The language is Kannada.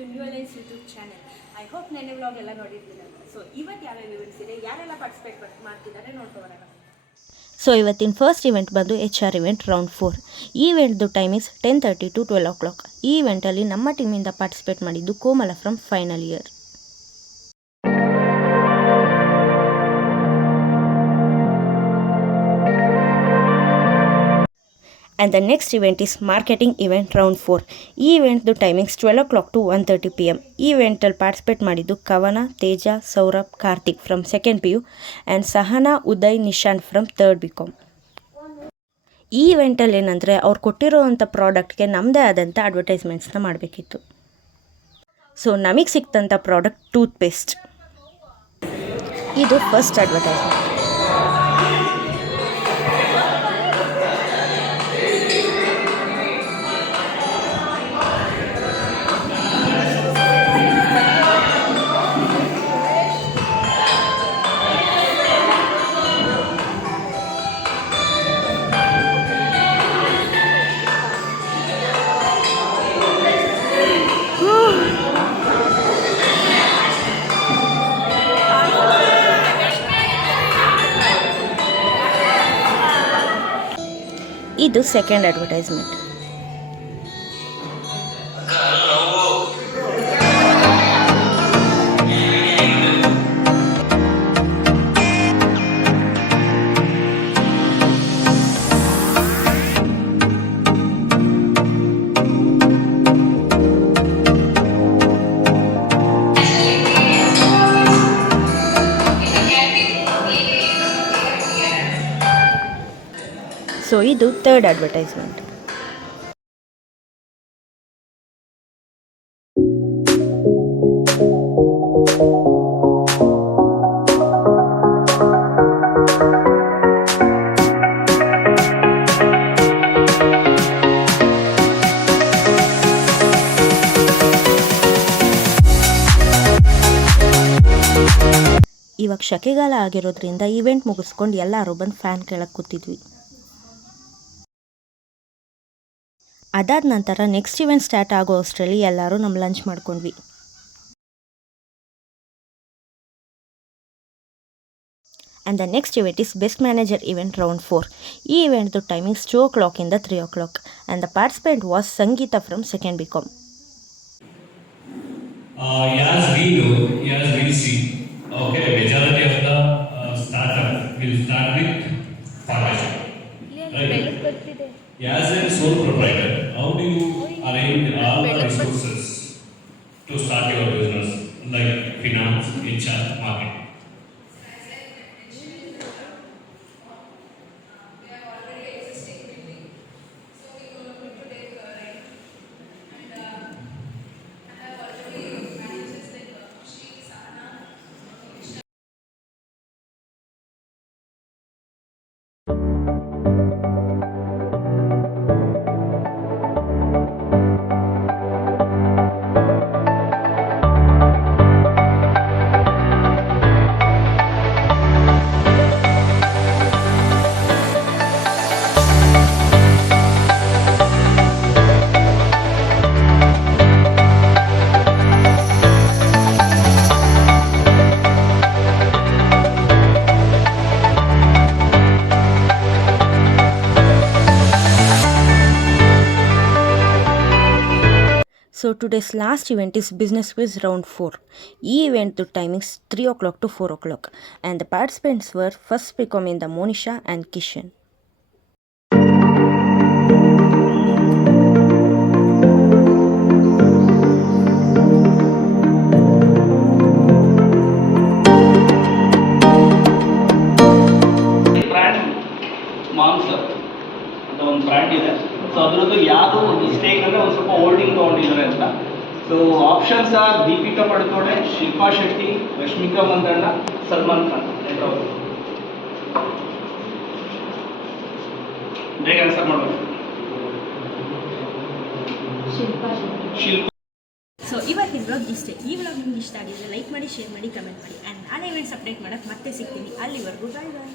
To New Alliance YouTube channel. I hope ನೆನ್ನೆ ವ್ಲಾಗ್ ಎಲ್ಲ ನೋಡಿರ್ತೀರ. ಸೊ ಇವತ್ತು ಯಾವ್ಯಾವ ಇವೆಂಟ್ಸ್ ಇದೆ, ಯಾರೆಲ್ಲ ಪಾರ್ಟಿಸಿಪೇಟ್ ಮಾಡ್ತಿದ್ದಾರೆ ನೋಡ್ಕೊಬರೋಣ. ಸೊ ಇವತ್ತಿನ ಫಸ್ಟ್ ಇವೆಂಟ್ ಬಂದು HR ಇವೆಂಟ್ ರೌಂಡ್ 4. ಈ ಇವೆಂಟ್ದು ಟೈಮಿಂಗ್ಸ್ 10:30 to 12 o'clock. ಈ ಇವೆಂಟಲ್ಲಿ ನಮ್ಮ ಟೀಮಿಂದ ಪಾರ್ಟಿಸಿಪೇಟ್ ಮಾಡಿದ್ದು Komala from final year. And the next event is marketing event round 4. ಈ ಇವೆಂಟ್ದು ಟೈಮಿಂಗ್ಸ್ 12 o'clock to 1:30 PM. ಈ ಇವೆಂಟಲ್ಲಿ ಪಾರ್ಟಿಸಿಪೇಟ್ ಮಾಡಿದ್ದು Kavana, Teja, Saurabh, Karthik from second PU and Sahana, Uday, Nishant from third BCom. ಈ ಇವೆಂಟಲ್ಲಿ ಏನಂದರೆ ಅವ್ರು ಕೊಟ್ಟಿರೋವಂಥ ಪ್ರಾಡಕ್ಟ್ಗೆ ನಮ್ಮದೇ ಆದಂಥ ಅಡ್ವರ್ಟೈಸ್ಮೆಂಟ್ಸ್ನ ಮಾಡಬೇಕಿತ್ತು. ಸೊ ನಮಗೆ ಸಿಕ್ತಂಥ ಪ್ರಾಡಕ್ಟ್ ಟೂತ್ ಪೇಸ್ಟ್. ಇದು ಫಸ್ಟ್ ಅಡ್ವರ್ಟೈಸ್ಮೆಂಟ್. ಇದು ಸೆಕೆಂಡ್ ಅಡ್ವರ್ಟೈಸ್ಮೆಂಟ್. ಸೊ ಇದು ಥರ್ಡ್ ಅಡ್ವರ್ಟೈಸ್ಮೆಂಟ್. ಇವಾಗ ಶಕೆಗಾಲ ಆಗಿರೋದ್ರಿಂದ ಇವೆಂಟ್ ಮುಗಿಸ್ಕೊಂಡು ಎಲ್ಲರೂ ಬಂದು ಫ್ಯಾನ್ ಕೆಳಗೆ ಕೂತಿದ್ವಿ. ಅದಾದ ನಂತರ ನೆಕ್ಸ್ಟ್ ಇವೆಂಟ್ ಸ್ಟಾರ್ಟ್ ಆಗೋ ಅಷ್ಟರಲ್ಲಿ ಎಲ್ಲರೂ ನಮ್ಮ ಲಂಚ್ ಮಾಡ್ಕೊಂಡ್ವಿ. And the next event is best manager event round 4. ಈ ಇವೆಂಟ್ದು ಟೈಮಿಂಗ್ಸ್ 2 o'clock ಇಂದ 3 o'clock. And the participant was Sangeetha from second BCom. As we know, as we see, okay, majority of the startup will start with partnership. Right? As a sole proprietor, how do you arrange all the resources to start your business, like finance, HR, marketing? So today's last event is Business Quiz Round 4. ಈ ಇವೆಂಟ್ದು timings 3 o'clock to 4 o'clock. And the participants were first BCom in the Monisha and Kishan. ಅಂತ ಒಂದು ಬ್ರ್ಯಾಂಡ್ ಇದೆ. ಸೊ ಅದರದ್ದು ಯಾವುದು ಮಿಸ್ಟೇಕ್ ಅಂದರೆ ಒಂದು ಸ್ವಲ್ಪ ಹೋಲ್ಡಿಂಗ್ ತೊಗೊಂಡಿದ್ದಾರೆ ಅಂತ. So options are Deepika Padukone, Shilpa Shetty, Rashmika Mandanna, Salman Khan. ಬೇಗ ಆನ್ಸರ್ ಮಾಡಬೇಕು. ಶಿಲ್ಪಾ. ಸೊ ಇವತ್ತಿನ ವ್ಲಾಗ್ ಇಷ್ಟೇ. ಈ ವ್ಲಾಗ್ ನಿಮ್ಗೆ ಇಷ್ಟ ಆಗಿದ್ರೆ ಲೈಕ್ ಮಾಡಿ, ಶೇರ್ ಮಾಡಿ, ಕಮೆಂಟ್ ಮಾಡಿ. ಆ್ಯಂಡ್ ನಾಳೆ ಇವೆಂಟ್ಸ್ ಅಪ್ಡೇಟ್ ಮಾಡೋಕ್ಕೆ ಮತ್ತೆ ಸಿಗ್ತೀನಿ. ಅಲ್ಲಿವರೆಗೂ ಬಾಯ್ ಬಾಯ್.